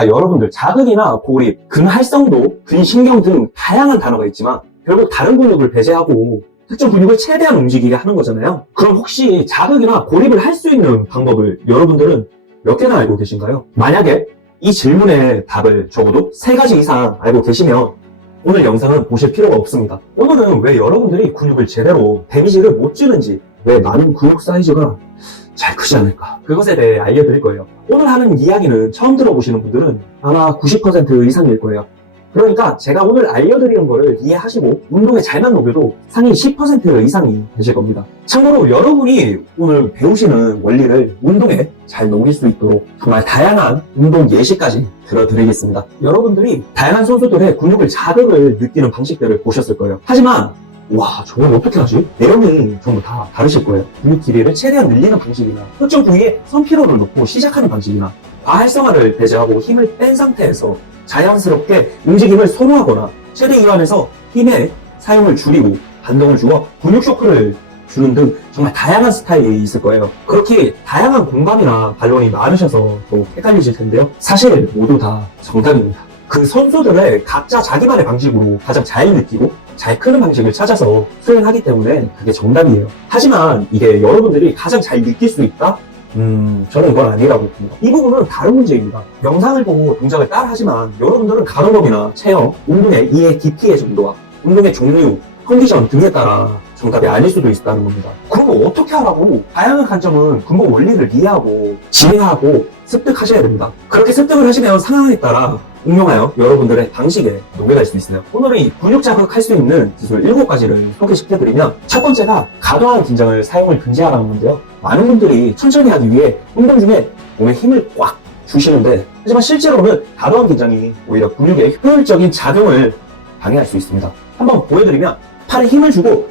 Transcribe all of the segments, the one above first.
자, 여러분들 자극이나 고립, 근활성도, 근신경 등 다양한 단어가 있지만 결국 다른 근육을 배제하고 특정 근육을 최대한 움직이게 하는 거잖아요. 그럼 혹시 자극이나 고립을 할 수 있는 방법을 여러분들은 몇 개나 알고 계신가요? 만약에 이 질문의 답을 적어도 세 가지 이상 알고 계시면 오늘 영상은 보실 필요가 없습니다. 오늘은 왜 여러분들이 근육을 제대로 데미지를 못 주는지, 왜 많은 근육 사이즈가 잘 크지 않을까? 그것에 대해 알려드릴 거예요. 오늘 하는 이야기는 처음 들어보시는 분들은 아마 90% 이상일 거예요. 그러니까 제가 오늘 알려드리는 거를 이해하시고 운동에 잘만 녹여도 상위 10% 이상이 되실 겁니다. 참고로 여러분이 오늘 배우시는 원리를 운동에 잘 녹일 수 있도록 정말 다양한 운동 예시까지 들어드리겠습니다. 여러분들이 다양한 선수들의 근육을 자극을 느끼는 방식들을 보셨을 거예요. 하지만 와 저걸 어떻게 하지? 내용이 전부 다 다르실 거예요. 근육 길이를 최대한 늘리는 방식이나 특정 부위에 선피로를 놓고 시작하는 방식이나 과활성화를 배제하고 힘을 뺀 상태에서 자연스럽게 움직임을 선호하거나 최대 이완에서 힘의 사용을 줄이고 반동을 주어 근육 쇼크를 주는 등 정말 다양한 스타일이 있을 거예요. 그렇게 다양한 공감이나 반론이 많으셔서 또 헷갈리실 텐데요. 사실 모두 다 정답입니다. 그 선수들의 각자 자기만의 방식으로 가장 잘 느끼고 잘 크는 방식을 찾아서 수행하기 때문에 그게 정답이에요. 하지만 이게 여러분들이 가장 잘 느낄 수 있다? 음, 저는 이건 아니라고 봅니다. 이 부분은 다른 문제입니다. 영상을 보고 동작을 따라 하지만 여러분들은 가동범위나 체형, 운동의 이해 깊이의 정도와 운동의 종류, 컨디션 등에 따라 정답이 아닐 수도 있다는 겁니다. 그럼 어떻게 하라고? 다양한 관점은 근본 원리를 이해하고 진행하고 습득하셔야 됩니다. 그렇게 습득을 하시면 상황에 따라 응용하여 여러분들의 방식에 녹여갈 수 있어요. 오늘은 이 근육 자극할 수 있는 기술 7가지를 소개시켜드리면 첫 번째가 과도한 긴장을 사용을 금지하라는 건데요. 많은 분들이 천천히 하기 위해 운동 중에 몸에 힘을 꽉 주시는데 하지만 실제로는 과도한 긴장이 오히려 근육의 효율적인 작용을 방해할 수 있습니다. 한번 보여드리면 팔에 힘을 주고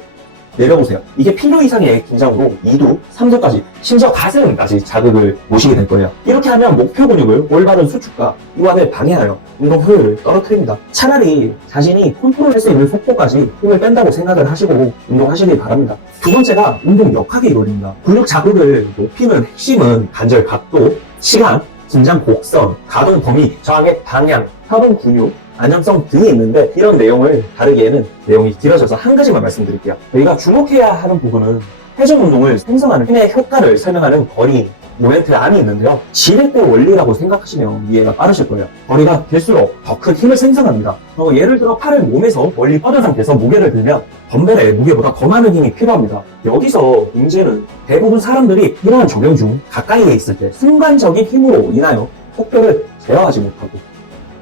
내려보세요. 이게 필요 이상의 긴장으로 2도, 3도까지, 심지어 가슴까지 자극을 모시게 될 거예요. 이렇게 하면 목표 근육을 올바른 수축과 이완을 방해하여 운동 효율을 떨어뜨립니다. 차라리 자신이 컨트롤할 수 있는 속도까지 힘을 뺀다고 생각을 하시고 운동하시길 바랍니다. 두 번째가 운동 역학의 이론입니다. 근육 자극을 높이는 핵심은 관절 각도, 시간, 긴장 곡선, 가동 범위, 저항의 방향, 협응 근육, 안정성 등이 있는데 이런 내용을 다루기에는 내용이 길어져서 한 가지만 말씀드릴게요. 저희가 주목해야 하는 부분은 회전 운동을 생성하는 힘의 효과를 설명하는 거리, 모멘트 안이 있는데요. 지렛대 원리라고 생각하시면 이해가 빠르실 거예요. 거리가 될수록 더 큰 힘을 생성합니다. 어, 예를 들어 팔을 몸에서 멀리 뻗은 상태에서 무게를 들면 덤벨의 무게보다 더 많은 힘이 필요합니다. 여기서 문제는 대부분 사람들이 이러한 적용 중 가까이에 있을 때 순간적인 힘으로 인하여 속도를 제어하지 못하고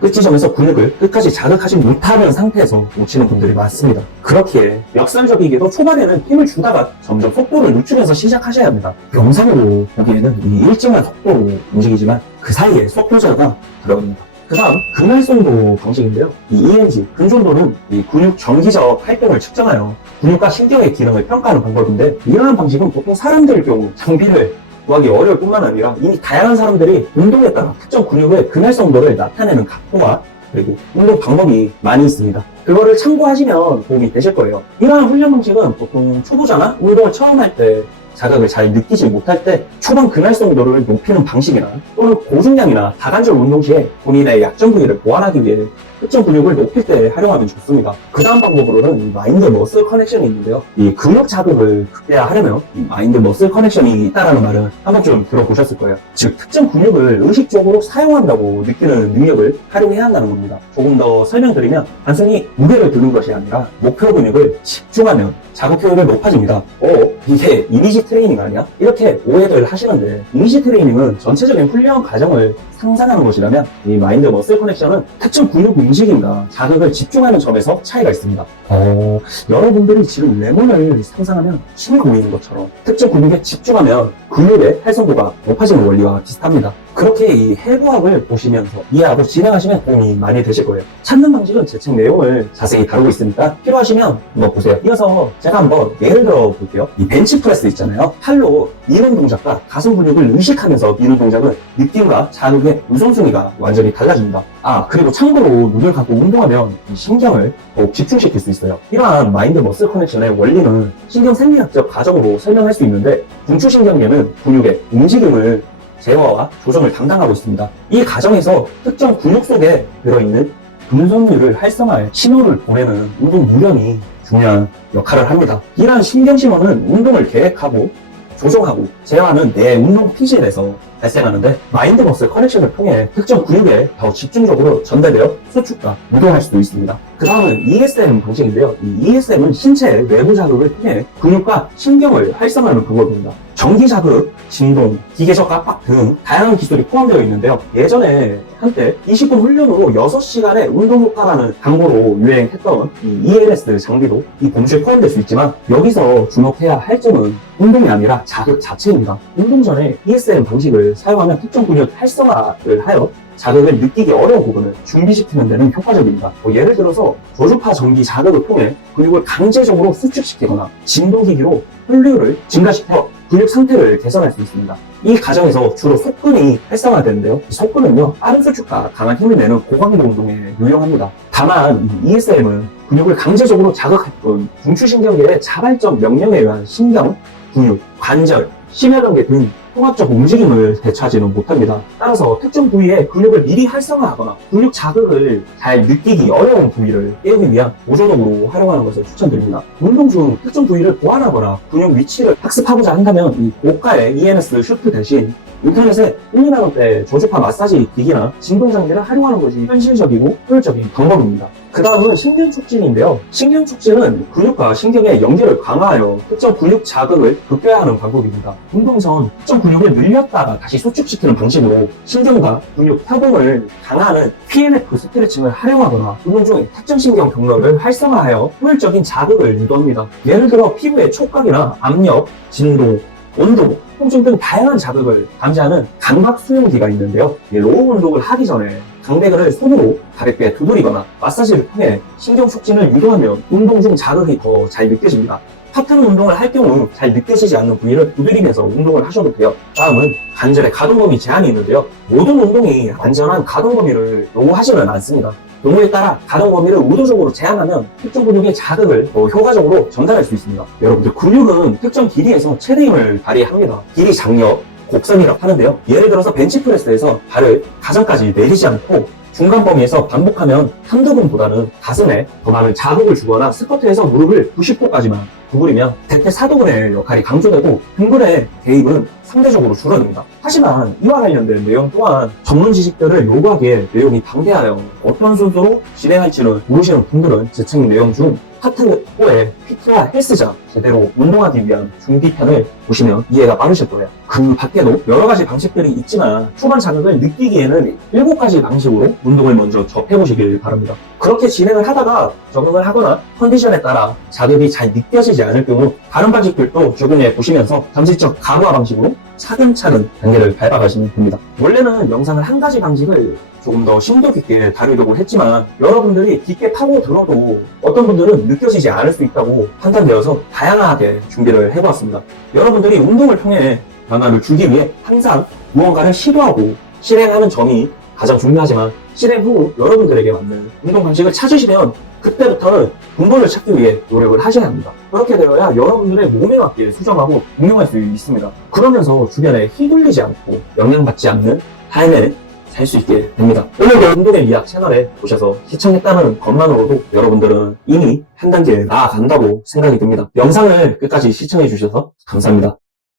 끝 지점에서 근육을 끝까지 자극하지 못하는 상태에서 놓치는 분들이 많습니다. 그렇기에 역설적이게도 초반에는 힘을 주다가 점점 속도를 늦추면서 시작하셔야 합니다. 영상으로 보기에는 이 일정한 속도로 움직이지만 그 사이에 속도자가 들어갑니다. 그 다음 근활성도 방식인데요. 이 EMG, 근존도는 이 근육 정기적 활동을 측정하여 근육과 신경의 기능을 평가하는 방법인데 이러한 방식은 보통 사람들 경우 장비를 구하기 어려울 뿐만 아니라 이미 다양한 사람들이 운동에 따라 특정 근육의 근활성도를 나타내는 각도와 그리고 운동 방법이 많이 있습니다. 그거를 참고하시면 도움이 되실 거예요. 이러한 훈련 방식은 보통 초보자나 운동을 처음 할 때 자극을 잘 느끼지 못할 때 초반 근활성도를 높이는 방식이나 또는 고중량이나 다관절 운동 시에 본인의 약점 부위를 보완하기 위해 특정 근육을 높일 때 활용하면 좋습니다. 그 다음 방법으로는 이 마인드 머슬 커넥션이 있는데요. 이 근육 자극을 극대화하려면 이 마인드 머슬 커넥션이 있다라는 말은 한번 좀 들어보셨을 거예요. 즉 특정 근육을 의식적으로 사용한다고 느끼는 능력을 활용해야 한다는 겁니다. 조금 더 설명드리면 단순히 무게를 드는 것이 아니라 목표 근육을 집중하면 자극 효율이 높아집니다. 어, 이게 이미지 트레이닝 아니야? 이렇게 오해를 하시는데 이미지 트레이닝은 전체적인 훈련 과정을 상상하는 것이라면 이 마인드 머슬 커넥션은 특정 근육 움직임과 자극을 집중하는 점에서 차이가 있습니다. 어, 여러분들이 지금 레몬을 상상하면 침이 고이는 것처럼 특정 근육에 집중하면 근육의 활성도가 높아지는 원리와 비슷합니다. 그렇게 이 해부학을 보시면서 이해하고 진행하시면 도움이 많이 되실 거예요. 찾는 방식은 제 책 내용을 자세히 다루고 있으니까 필요하시면 한번 보세요. 이어서 제가 한번 예를 들어 볼게요. 이 벤치프레스 있잖아요. 팔로 미는 동작과 가슴 근육을 의식하면서 미는 동작은 느낌과 자극의 우선순위가 완전히 달라집니다. 아, 그리고 참고로 눈을 갖고 운동하면 이 신경을 더욱 집중시킬 수 있어요. 이러한 마인드 머슬 커넥션의 원리는 신경 생리학적 과정으로 설명할 수 있는데 중추신경계는 근육의 움직임을 제어와 조정을 담당하고 있습니다. 이 과정에서 특정 근육 속에 들어있는 근섬유를 활성화해 신호를 보내는 운동 무령이 중요한 역할을 합니다. 이러한 신경신호는 운동을 계획하고 조정하고 제어하는 내 운동 피질에서 발생하는데 마인드 머슬 커넥션을 통해 특정 근육에 더 집중적으로 전달되어 수축과 유도할 수도 있습니다. 그 다음은 ESM 방식인데요. 이 ESM은 신체의 외부 자극을 통해 근육과 신경을 활성화하는 방법입니다. 전기 자극, 진동, 기계적 압박 등 다양한 기술이 포함되어 있는데요. 예전에 한때 20분 훈련으로 6시간의 운동 효과라는 광고로 유행했던 이 ELS 장비도 이 범주에 포함될 수 있지만 여기서 주목해야 할 점은 운동이 아니라 자극 자체입니다. 운동 전에 ESM 방식을 사용하면 특정 근육 활성화를 하여 자극을 느끼기 어려운 부분을 준비시키는 데는 효과적입니다. 뭐 예를 들어서 저주파 전기 자극을 통해 근육을 강제적으로 수축시키거나 진동기기로 혈류를 증가시켜 근육 상태를 개선할 수 있습니다. 이 과정에서 주로 속근이 활성화되는데요. 이 속근은요, 빠른 수축과 강한 힘을 내는 고강도 운동에 유용합니다. 다만 이 ESM은 근육을 강제적으로 자극할 뿐 중추신경계의 자발적 명령에 의한 신경, 근육, 관절, 심혈관계 등 통합적 움직임을 대처하지는 못합니다. 따라서 특정 부위에 근육을 미리 활성화하거나 근육 자극을 잘 느끼기 어려운 부위를 깨우기 위한 보조적으로 활용하는 것을 추천드립니다. 운동 중 특정 부위를 보완하거나 근육 위치를 학습하고자 한다면 이 고가의 EMS 슈트 대신 인터넷에 1, 2만 원대 저주파 마사지 기기나 진동 장비를 활용하는 것이 현실적이고 효율적인 방법입니다. 그 다음은 신경 촉진인데요. 신경 촉진은 근육과 신경의 연결을 강화하여 특정 근육 자극을 극대화하는 방법입니다. 운동 전 특정 근육을 늘렸다가 다시 수축시키는 방식으로 신경과 근육 협응을 강화하는 PNF 스트레칭을 활용하거나 운동 중에 특정 신경 경로를 활성화하여 효율적인 자극을 유도합니다. 예를 들어 피부의 촉각이나 압력, 진동, 온도, 통증 등 다양한 자극을 감지하는 감각 수용기가 있는데요. 이 로우 운동을 하기 전에 강대근을 손으로 가볍게 두드리거나 마사지를 통해 신경 촉진을 유도하면 운동 중 자극이 더 잘 느껴집니다. 파트너 운동을 할 경우 잘 느껴지지 않는 부위를 두드리면서 운동을 하셔도 돼요. 다음은 관절의 가동 범위 제한이 있는데요. 모든 운동이 안전한 가동 범위를 요구하지는 않습니다. 경우에 따라 가동 범위를 의도적으로 제한하면 특정 근육의 자극을 더 효과적으로 전달할 수 있습니다. 여러분들 근육은 특정 길이에서 최대 힘을 발휘합니다. 길이 장력, 곡선이라고 하는데요. 예를 들어서 벤치프레스에서 발을 가장까지 내리지 않고 중간 범위에서 반복하면 한두근보다는 가슴에 더 많은 자극을 주거나 스쿼트에서 무릎을 90도까지만 구부리면 대퇴 사두근의 역할이 강조되고 등근의 개입은 상대적으로 줄어듭니다. 하지만 이와 관련된 내용 또한 전문 지식들을 요구하기에 내용이 방대하여 어떤 순서로 진행할지를 모르시는 분들은 제 책 내용 중 파트 4의 피트와 헬스장 제대로 운동하기 위한 준비편을 보시면 이해가 빠르실 거예요. 그 밖에도 여러 가지 방식들이 있지만 초반 자극을 느끼기에는 7가지 방식으로 운동을 먼저 접해보시길 바랍니다. 그렇게 진행을 하다가 적응을 하거나 컨디션에 따라 자극이 잘 느껴지지 않을 경우 다른 방식들도 적용해 보시면서 잠실적 강화 방식으로 차근차근 단계를 밟아가시면 됩니다. 원래는 영상을 한 가지 방식을 조금 더 심도 깊게 다루려고 했지만 여러분들이 깊게 파고 들어도 어떤 분들은 느껴지지 않을 수 있다고 판단되어서 다양하게 준비를 해보았습니다. 여러분들이 운동을 통해 변화를 주기 위해 항상 무언가를 시도하고 실행하는 점이 가장 중요하지만 실행 후 여러분들에게 맞는 운동 방식을 찾으시면 그때부터는 근본을 찾기 위해 노력을 하셔야 합니다. 그렇게 되어야 여러분들의 몸에 맞게 수정하고 응용할 수 있습니다. 그러면서 주변에 휘둘리지 않고 영향받지 않는 삶을 살 수 있게 됩니다. 오늘도 운동의 미학 채널에 오셔서 시청했다는 것만으로도 여러분들은 이미 한 단계 나아간다고 생각이 듭니다. 영상을 끝까지 시청해 주셔서 감사합니다.